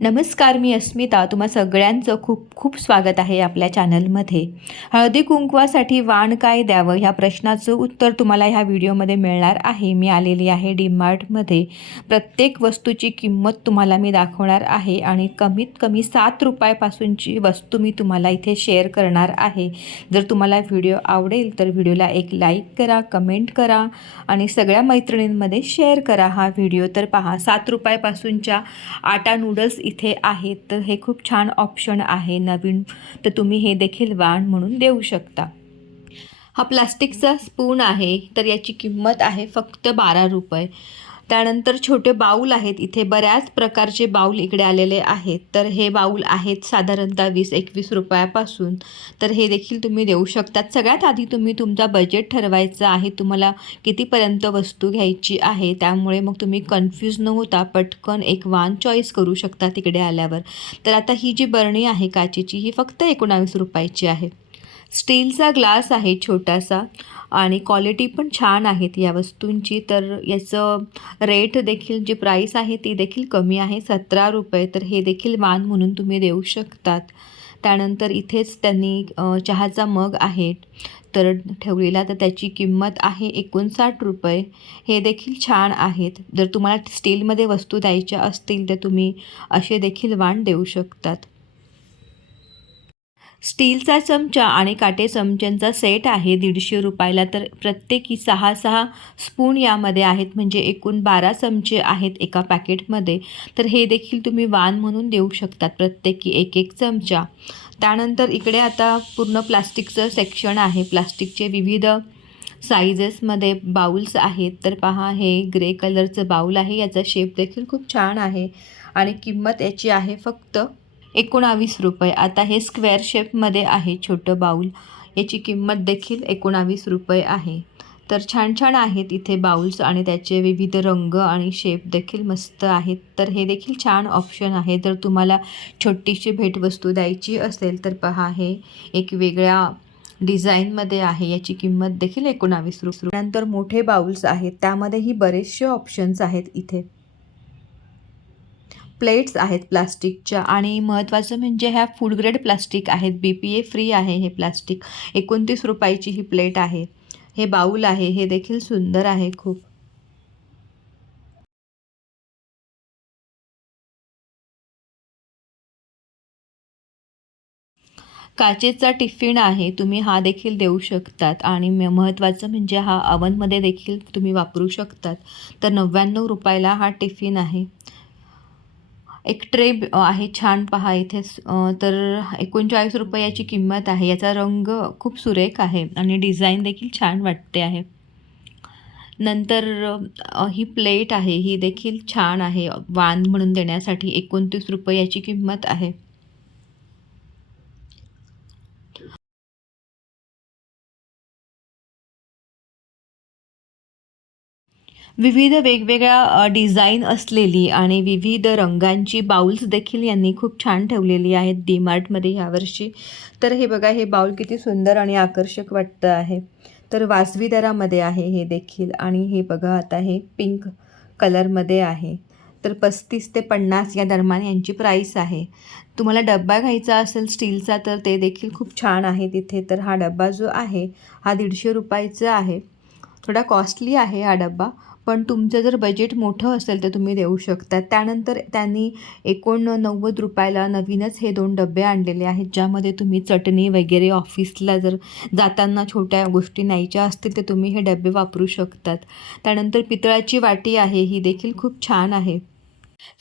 नमस्कार, मी अस्मिता. तुम्हा सगळ्यांचं खूप खूप स्वागत आहे आपल्या चॅनलमध्ये. हळदी कुंकवासाठी वाण काय द्यावं ह्या प्रश्नाचं उत्तर तुम्हाला ह्या व्हिडिओमध्ये मिळणार आहे. मी आलेली आहे डीमार्टमध्ये. प्रत्येक वस्तूची किंमत तुम्हाला मी दाखवणार आहे आणि कमीत कमी 7 रुपयापासूनची वस्तू मी तुम्हाला इथे शेअर करणार आहे. जर तुम्हाला व्हिडिओ आवडेल तर व्हिडिओला एक लाईक करा, कमेंट करा आणि सगळ्या मैत्रिणींमध्ये शेअर करा हा व्हिडिओ. तर पहा, 7 रुपयापासूनच्या आटा नूडल्स इथे आहेत. तर हे खूप छान ऑप्शन आहे नवीन, तर तुम्ही हे देखील वाण म्हणून देऊ शकता. हा प्लास्टिकचा स्पून आहे, तर याची किंमत आहे फक्त 12 रुपये. त्यानंतर छोटे बाऊल आहेत, इथे बऱ्याच प्रकारचे बाऊल इकडे आलेले आहेत. तर हे बाऊल आहेत साधारणतः 20-21 रुपयापासून. तर हे देखील तुम्ही देऊ शकतात. सगळ्यात आधी तुम्ही तुमचा बजेट ठरवायचं आहे, तुम्हाला कितीपर्यंत वस्तू घ्यायची आहे. त्यामुळे मग तुम्ही कन्फ्यूज न होता पटकन एक वाण चॉईस करू शकता तिकडे आल्यावर. तर आता ही जी बरणी आहे काचेची, ही फक्त 19 रुपयाची आहे. स्टीलचा ग्लास आहे छोटासा आणि क्वालिटी पण छान आहेत या वस्तूंची. तर याचं रेट देखील, जी प्राईस आहे ती देखील कमी आहे, 17 रुपये. तर हे देखील वाण म्हणून तुम्ही देऊ शकतात. त्यानंतर इथेच त्यांनी चहाचा मग आहे तर ठेवलेला, तर त्याची किंमत आहे 59 रुपये. हे देखील छान आहेत. जर तुम्हाला स्टीलमध्ये वस्तू द्यायच्या असतील तर तुम्ही असे देखील वाण देऊ शकतात. स्टीलचा चमचा आणि काटे चमच्यांचा सेट आहे 150 रुपयाला. तर प्रत्येकी 6-6 स्पून यामध्ये आहेत, म्हणजे एकूण 12 चमचे आहेत एका पॅकेटमध्ये. तर हे देखील तुम्ही वाण म्हणून देऊ शकतात, प्रत्येकी 1-1 चमचा. त्यानंतर इकडे आता पूर्ण प्लास्टिकचं सेक्शन आहे. प्लास्टिकचे विविध साईजेसमध्ये बाउल्स आहेत. तर पहा, हे ग्रे कलरचं बाउल आहे, याचा शेप देखील खूप छान आहे आणि किंमत याची आहे फक्त 19 रुपये. आता हे स्क्वेअर शेपमध्ये आहे छोटं बाऊल, याची किंमत देखील 19 रुपये आहे. तर छान छान आहेत इथे बाउल्स आणि त्याचे विविध रंग आणि शेप देखील मस्त आहेत. तर हे देखील छान ऑप्शन आहे. जर तुम्हाला छोटीशी भेटवस्तू द्यायची असेल तर पहा, हे एक वेगळ्या डिझाईनमध्ये आहे, याची किंमत देखील 19 रुपये. नंतर मोठे बाउल्स आहेत, त्यामध्येही बरेचसे ऑप्शन्स आहेत इथे. प्लेट्स आहेत प्लास्टिकच्या आणि महत्त्वाचं म्हणजे ह्या फूड ग्रेड प्लास्टिक आहेत, BPA फ्री आहे हे प्लास्टिक. 29 रुपयाची ही प्लेट आहे. हे बाऊल आहे, हे देखील सुंदर आहे खूप. काचेचा टिफिन आहे, तुम्ही हा देखील देऊ शकतात आणि महत्त्वाचं म्हणजे हा अवनमध्ये देखील तुम्ही वापरू शकतात. तर 99 रुपयाला हा टिफिन आहे. एक ट्रे आहे छान, पहा इथे तर 39 रुपये याची किंमत आहे. याचा रंग खूप सुरेख आहे आणि डिझाईन देखील छान वाटते आहे. नंतर ही प्लेट आहे, ही देखील छान आहे वाण म्हणून देण्यासाठी. 29 रुपये याची किंमत आहे. विविध वेगवेगळ्या डिझाईन असलेली आणि विविध रंगांची बाउल्स देखील यांनी खूप छान ठेवलेली आहेत डीमार्टमध्ये ह्यावर्षी. तर हे बघा, हे बाउल किती सुंदर आणि आकर्षक वाटतं आहे. तर वाजवी दरामध्ये आहे हे देखील. आणि हे बघा, आता हे पिंक कलरमध्ये आहे. तर 35 ते 50 या दरम्यान यांची प्राईस आहे. तुम्हाला डब्बा घ्यायचा असेल स्टीलचा तर ते देखील खूप छान आहे तिथे. तर हा डब्बा जो आहे हा 150 रुपयाचा आहे. थोडा कॉस्टली आहे हा डब्बा, पण तुमचं जर बजेट मोठं असेल तर तुम्ही देऊ शकता. त्यानंतर त्यांनी 89 रुपयाला नवीनच हे 2 डबे आणलेले आहेत, ज्यामध्ये तुम्ही चटणी वगैरे ऑफिसला जर जाताना छोट्या गोष्टी न्यायच्या असतील तर तुम्ही हे डबे वापरू शकतात. त्यानंतर पितळाची वाटी आहे, ही देखील खूप छान आहे.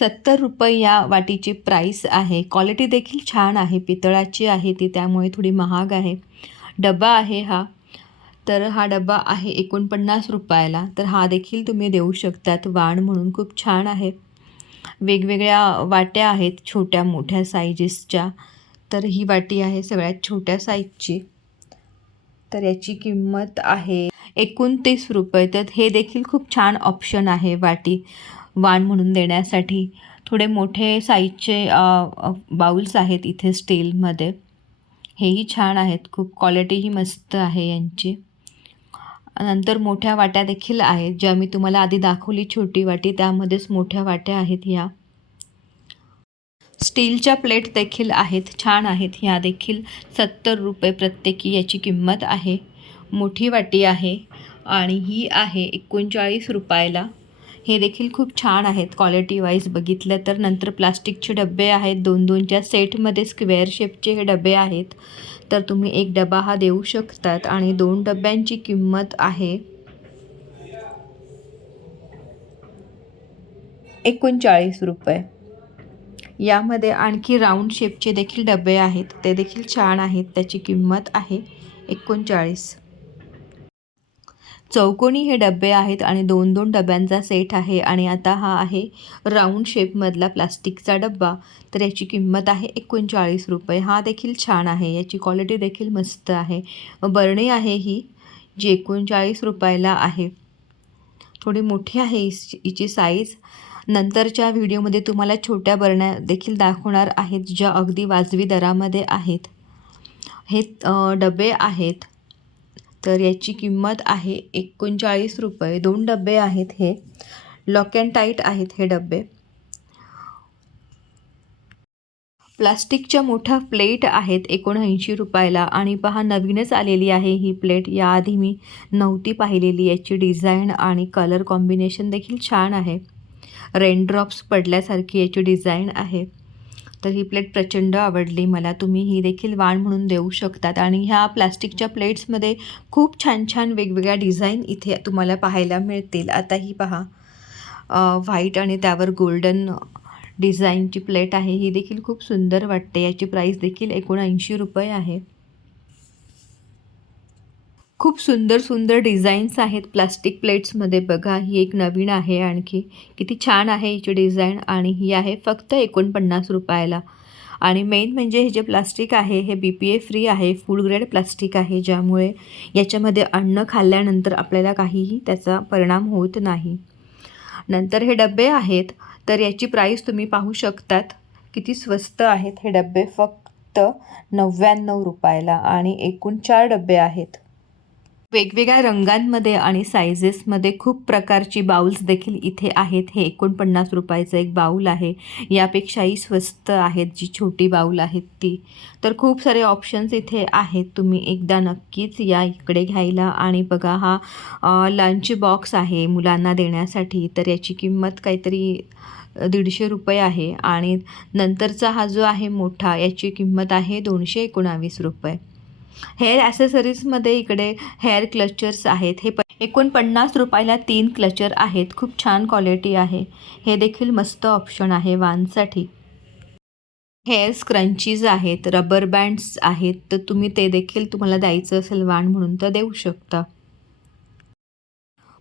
70 रुपये या वाटीची प्राईस आहे. क्वालिटी देखील छान आहे, पितळाची आहे ती, त्यामुळे थोडी महाग आहे. डबा आहे हा. तर हा डबा आहे 49 रुपयाला. तर हा देखील तुम्ही देऊ शकतात वाण म्हणून, खूप छान आहे. वेगवेगळ्या वाट्या आहेत छोट्या मोठ्या साईजेसच्या. तर ही वाटी आहे सगळ्यात छोट्या साईजची. तर याची किंमत आहे 29 रुपये. तर हे देखील खूप छान ऑप्शन आहे वाटी वाण म्हणून देण्यासाठी. थोडे मोठे साईजचे बाउल्स आहेत इथे स्टीलमध्ये. हेही छान आहेत खूप, क्वालिटीही मस्त आहे यांची. नंतर मोठ्या वाट्या देखील आहेत, ज्या मी तुम्हाला आधी दाखवली छोटी वाटी, त्यामध्येच मोठ्या वाट्या आहेत ह्या. स्टीलच्या प्लेट देखील आहेत, छान आहेत. ह्या देखील 70 रुपये प्रत्येकी याची किंमत आहे. मोठी वाटी आहे आणि ही आहे 39 रुपयाला. हे देखील खूप छान आहेत क्वालिटी वाईज बघितलं तर. नंतर प्लास्टिकचे डबे आहेत, 2-2च्या सेटमध्ये स्क्वेअर शेपचे हे डबे आहेत. तर तुम्ही एक डबा हा देऊ शकतात आणि 2 डब्यांची किंमत आहे 39 रुपये. यामध्ये आणखी राऊंड शेपचे देखील डबे आहेत, ते देखील छान आहेत. त्याची किंमत आहे 39. चौकोनी हे डबे आहेत आणि 2-2 डब्यांचा सेट आहे. आणि आता हा आहे राऊंड शेपमधला प्लास्टिकचा डब्बा, तर याची किंमत आहे 39 रुपये. हा देखील छान आहे, याची क्वालिटी देखील मस्त आहे. बरणी आहे ही, जी 39 रुपयाला आहे. थोडी मोठी आहे हिची साईज. नंतरच्या व्हिडिओमध्ये तुम्हाला छोट्या बरण्या देखील दाखवणार आहेत, ज्या अगदी वाजवी दरामध्ये आहेत. हे डबे आहेत, तर याची किंमत आहे 39 रुपये. 2 डबे आहेत, हे लॉक अँड टाईट आहेत हे डबे. प्लास्टिकच्या मोठ्या प्लेट आहेत 79 रुपयाला. आणि पहा, नवीनच आलेली आहे ही प्लेट, याआधी मी नव्हती पाहिलेली. याची डिझाईन आणि कलर कॉम्बिनेशन देखील छान आहे. रेनड्रॉप्स पडल्यासारखी याची डिझाईन आहे. तर ही प्लेट प्रचंड आवडली मला. तुम्ही ही देखील वाण म्हणून देऊ शकतात. आणि ह्या प्लास्टिकच्या प्लेट्समध्ये खूप छान छान वेगवेगळ्या डिझाईन इथे तुम्हाला पाहायला मिळतील. आता ही पहा, व्हाईट आणि त्यावर गोल्डन डिझाईनची प्लेट आहे. ही देखील खूप सुंदर वाटते. याची प्राईस देखील 79 रुपये आहे. खूप सुंदर सुंदर डिझाईन्स आहेत प्लास्टिक प्लेट्समध्ये. बघा, ही एक नवीन आहे आणखी. किती छान आहे हिची डिझाईन. आणि ही आहे फक्त 49 रुपयाला. आणि मेन म्हणजे हे जे प्लास्टिक आहे हे BPA फ्री आहे, फूड ग्रेड प्लास्टिक आहे, ज्यामुळे याच्यामध्ये अन्न खाल्ल्यानंतर आपल्याला काहीही त्याचा परिणाम होत नाही. नंतर हे डबे आहेत, तर याची प्राईस तुम्ही पाहू शकतात किती स्वस्त आहेत हे डबे. फक्त 99 रुपयाला. आणि एकूण 4 डबे आहेत. वेगवेगळ्या रंगांमध्ये आणि सायझेसमध्ये खूप प्रकारची बाउल्स देखील इथे आहेत. हे 49 रुपयाचं एक बाऊल आहे. यापेक्षाही स्वस्त आहेत जी छोटी बाऊल आहेत ती. तर खूप सारे ऑप्शन्स इथे आहेत. तुम्ही एकदा नक्कीच या इकडे घ्यायला. आणि बघा, हा लंच बॉक्स आहे मुलांना देण्यासाठी. तर याची किंमत काहीतरी 150 रुपये आहे. आणि नंतरचा हा जो आहे मोठा, याची किंमत आहे 219 रुपये. हेअर ॲसेसरीजमध्ये इकडे हेअर क्लचर्स आहेत. हे 49 रुपयाला 3 क्लचर आहेत. खूप छान क्वालिटी आहे. हे देखील मस्त ऑप्शन आहे वानसाठी. हेअर स्क्रंचीज आहेत, रबर बँड्स आहेत, तर तुम्ही ते देखील तुम्हाला द्यायचं असेल वाण म्हणून तर देऊ शकता.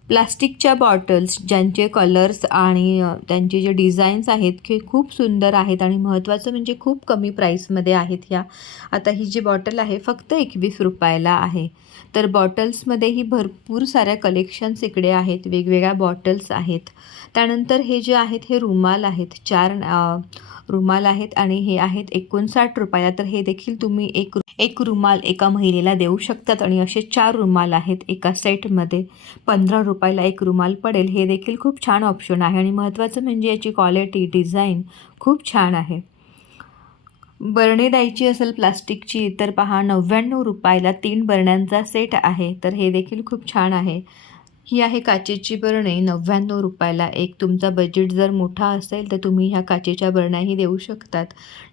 प्लास्टिकच्या बॉटल्स, ज्यांचे कलर्स आणि त्यांचे जे डिझाईन्स आहेत ते खूप सुंदर आहेत. आणि महत्त्वाचं म्हणजे खूप कमी प्राईसमध्ये आहेत ह्या. आता ही जी बॉटल आहे फक्त 21 रुपयाला आहे. तर बॉटल्समध्येही भरपूर साऱ्या कलेक्शन्स इकडे आहेत. वेगवेगळ्या बॉटल्स आहेत. त्यानंतर हे जे आहेत हे रुमाल आहेत. 4 रुमाल आहेत आणि हे आहेत 59 रुपयाला. तर हे देखील तुम्ही एक रुमाल एका महिलेला देऊ शकतात. आणि असे 4 रुमाल आहेत एका सेटमध्ये. 15 रुपयाला एक रुमाल पडेल. हे देखील खूप छान ऑप्शन आहे. आणि महत्त्वाचं म्हणजे याची क्वालिटी, डिझाईन खूप छान आहे. बरणी द्यायची असेल प्लास्टिकची तर पहा, 99 रुपयाला 3 बरण्यांचा सेट आहे. तर हे देखील खूप छान आहे. ही आहे काचेची बरणी 99 रुपयाला एक. तुमचा बजेट जर मोठा असेल तर तुम्ही ह्या काचेच्या बरण्याही देऊ शकतात.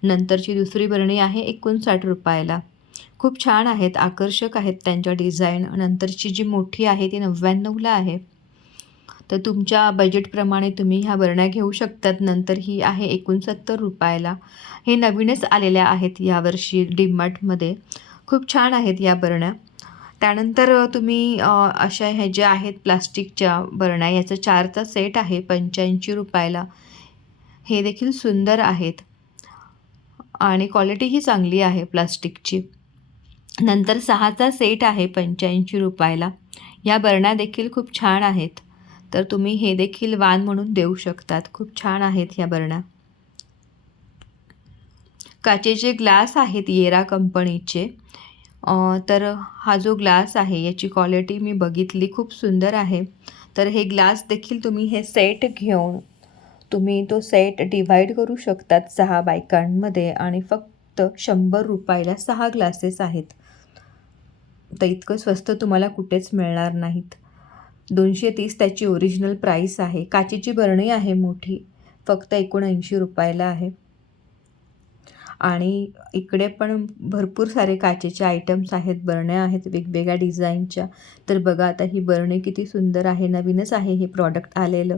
नंतरची दुसरी बरणी आहे 59 रुपयाला. खूप छान आहेत, आकर्षक आहेत त्यांच्या डिझाईन. नंतरची जी मोठी आहे ती 99ला आहे. तर तुमच्या बजेटप्रमाणे तुम्ही ह्या बरण्या घेऊ शकतात. नंतर ही आहे 69 रुपयाला. हे नवीनच आलेल्या आहेत यावर्षी डीमार्टमध्ये. खूप छान आहेत या बरण्या. त्यानंतर तुम्ही अशा ह्या ज्या आहेत प्लास्टिकच्या बरण्या, याचा 4चा सेट आहे 85 रुपयाला. हे देखील सुंदर आहेत आणि क्वालिटीही चांगली आहे प्लास्टिकची. नंतर 6चा सेट आहे 85 रुपयाला. या बरण्या देखील खूप छान आहेत. तर तुम्ही हे देखील वाण म्हणून देऊ शकतात. खूप छान आहेत ह्या बरण्या. काचेचे ग्लास आहेत येरा कंपनीचे. तर हा जो ग्लास आहे याची क्वालिटी मी बघितली, खूप सुंदर आहे. तर हे ग्लास देखील तुम्ही हे सेट घेऊन तुम्ही तो सेट डिव्हाइड करू शकतात 6 बायकांमध्ये आणि फक्त 100 रुपयाला 6 ग्लासेस आहेत. तर इतकं स्वस्त तुम्हाला कुठेच मिळणार नाहीत. 230 त्याची ओरिजिनल प्राईस आहे. काचेची बरणी आहे मोठी, फक्त 79 रुपयाला आहे. आणि इकडे पण भरपूर सारे काचेचे आयटम्स आहेत, बरण्या आहेत वेगवेगळ्या डिझाईनच्या. तर बघा आता ही बरणी किती सुंदर आहे, नवीनच आहे हे प्रॉडक्ट आलेलं.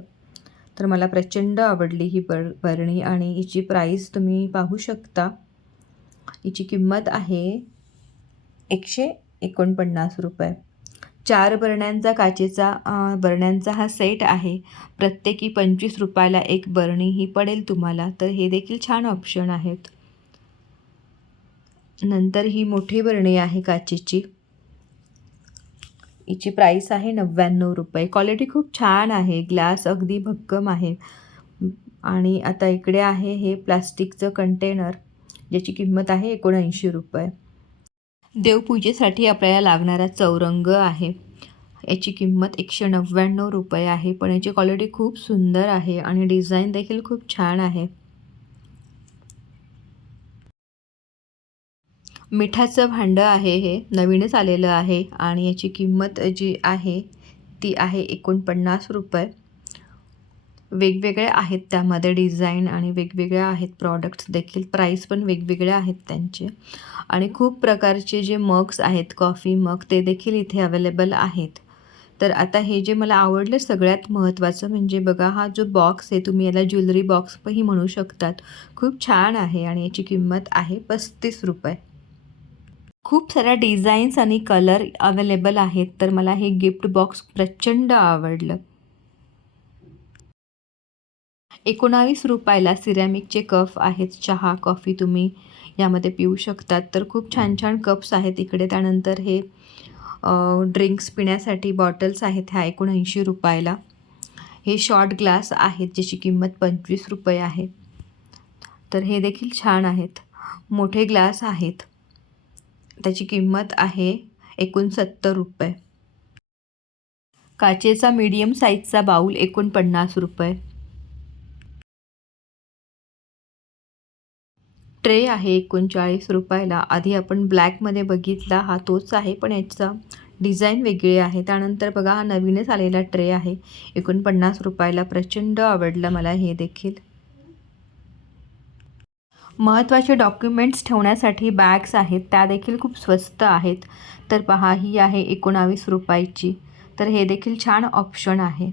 तर मला प्रचंड आवडली ही बरणी आणि हिची प्राईस तुम्ही पाहू शकता. हिची किंमत आहे 149 रुपये. 4 बरण्यांचा हा सेट आहे. प्रत्येकी 25 रुपयाला एक बरणी ही पडेल तुम्हाला. तर हे देखील छान ऑप्शन आहेत. नंतर ही मोठी बरणी आहे काचेची. हिची प्राईस आहे 99 रुपये. क्वालिटी खूप छान आहे, ग्लास अगदी भक्कम आहे. आणि आता इकडे आहे हे प्लास्टिकचं कंटेनर, ज्याची किंमत आहे 79 रुपये. देवपूजेसाठी आपल्याला लागणारा चौरंग आहे. याची किंमत 199 रुपये आहे. पण याची क्वालिटी खूप सुंदर आहे आणि डिझाईन देखील खूप छान आहे. मिठाचं भांडं आहे, हे नवीनच आलेलं आहे आणि याची किंमत जी आहे ती आहे 49 रुपये. वेगवेगळे आहेत त्यामध्ये डिझाईन आणि वेगवेगळे आहेत प्रॉडक्ट्स देखील, प्राईस पण वेगवेगळे आहेत त्यांचे. आणि खूप प्रकारचे जे मग्स आहेत, कॉफी मग, ते देखील इथे अवेलेबल आहेत. तर आता हे जे मला आवडलं सगळ्यात महत्त्वाचं म्हणजे बघा, हा जो बॉक्स आहे, तुम्ही याला ज्वेलरी बॉक्सही म्हणू शकतात. खूप छान आहे आणि याची किंमत आहे 35 रुपये. खूप साऱ्या डिझाईन्स आणि कलर अवेलेबल आहेत. तर मला हे गिफ्ट बॉक्स प्रचंड आवडलं. 19 रुपयाला सिरॅमिकचे कप आहेत. चहा, कॉफी तुम्ही यामध्ये पिऊ शकतात. तर खूप छान छान कप्स आहेत इकडे. त्यानंतर हे ड्रिंक्स पिण्यासाठी बॉटल्स आहेत, ह्या 79 रुपयाला. हे शॉर्ट ग्लास आहेत, ज्याची किंमत 25 रुपये आहे. तर हे देखील छान आहेत. मोठे ग्लास आहेत, त्याची किंमत आहे 69 रुपये. काचेचा मीडियम साईजचा बाऊल 49 रुपये. ट्रे आहे 39 रुपयाला. आधी आपण ब्लॅकमध्ये बघितला, हा तोच आहे, पण याचा डिझाईन वेगळी आहे. त्यानंतर बघा, हा नवीनच आलेला ट्रे आहे 49 रुपयाला. प्रचंड आवडलं मला हे देखील. महत्त्वाचे डॉक्युमेंट्स ठेवण्यासाठी बॅग्स आहेत, त्या देखील खूप स्वस्त आहेत. तर पहा, ही आहे 19 रुपयाची. तर हे देखील छान ऑप्शन आहे.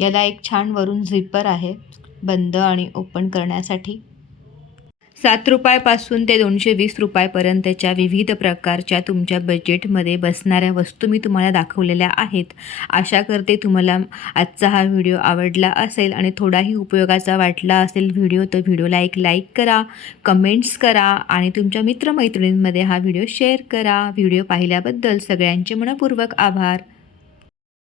याला एक छान वरून झिपर आहे बंद आणि ओपन करण्यासाठी. 7 रुपयापासून ते 220 रुपयापर्यंतच्या विविध प्रकारच्या तुमच्या बजेटमध्ये बसणाऱ्या वस्तू मी तुम्हाला दाखवलेल्या आहेत. आशा करते तुम्हाला आजचा हा व्हिडिओ आवडला असेल आणि थोडाही उपयोगाचा वाटला असेल व्हिडिओ, तर व्हिडिओला एक लाईक करा, कमेंट्स करा आणि तुमच्या मित्रमैत्रिणींमध्ये हा व्हिडिओ शेअर करा. व्हिडिओ पाहिल्याबद्दल सगळ्यांचे मनःपूर्वक आभार.